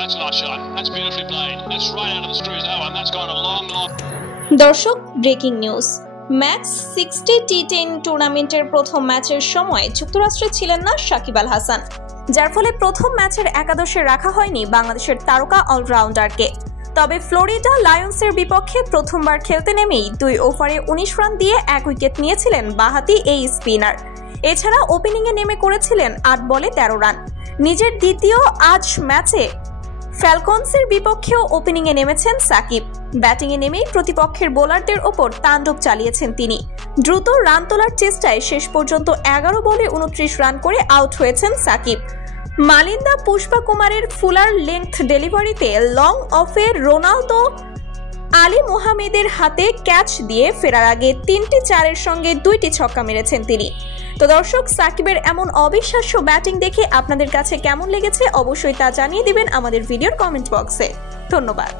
that's a nice shot. That's beautifully played. That's right out of the screws, that one. That's gone a long. দর্শক, breaking news. Max 60 টি10 টুর্নামেন্টের প্রথম ম্যাচের সময় যুক্তরাষ্ট্রে ছিলেন না সাকিব আল হাসান, যার ফলে প্রথম ম্যাচের একাদশে রাখা হয়নি বাংলাদেশের তারকা অলরাউন্ডারকে। তবে ফ্লোরিডা লায়ন্সের বিপক্ষে প্রথমবার খেলতে নেমেই 2 ওভারে 19 রান দিয়ে 1 উইকেট নিয়েছিলেন বাঁহাতি এই স্পিনার। এছাড়া ওপেনিংয়ে নেমে করেছিলেন 8 বলে 13 রান। নিজের দ্বিতীয় আজ ম্যাচে ফ্যালকনসের বিপক্ষেও ওপেনিংয়ে নেমেছেন সাকিব। ব্যাটিংয়ে নেমেই প্রতিপক্ষের বোলারদের ওপর তাণ্ডব চালিয়েছেন তিনি। দ্রুত রান তোলার চেষ্টায় শেষ পর্যন্ত 11 বলে 29 রান করে আউট হয়েছেন সাকিব। মালিন্দা পুষ্পা কুমারের ফুলার লেংথ ডেলিভারিতে লং অফে রোনালদো আলী মোহামেদের হাতে ক্যাচ দিয়ে ফেরার আগে 3টি 4-এর সঙ্গে 2টি ছক্কা মেরেছেন তিনি। তো দর্শক, সাকিবের এমন অবিশ্বাস্য ব্যাটিং দেখে আপনাদের কাছে কেমন লেগেছে অবশ্যই তা জানিয়ে দিবেন আমাদের ভিডিওর কমেন্ট বক্সে। ধন্যবাদ।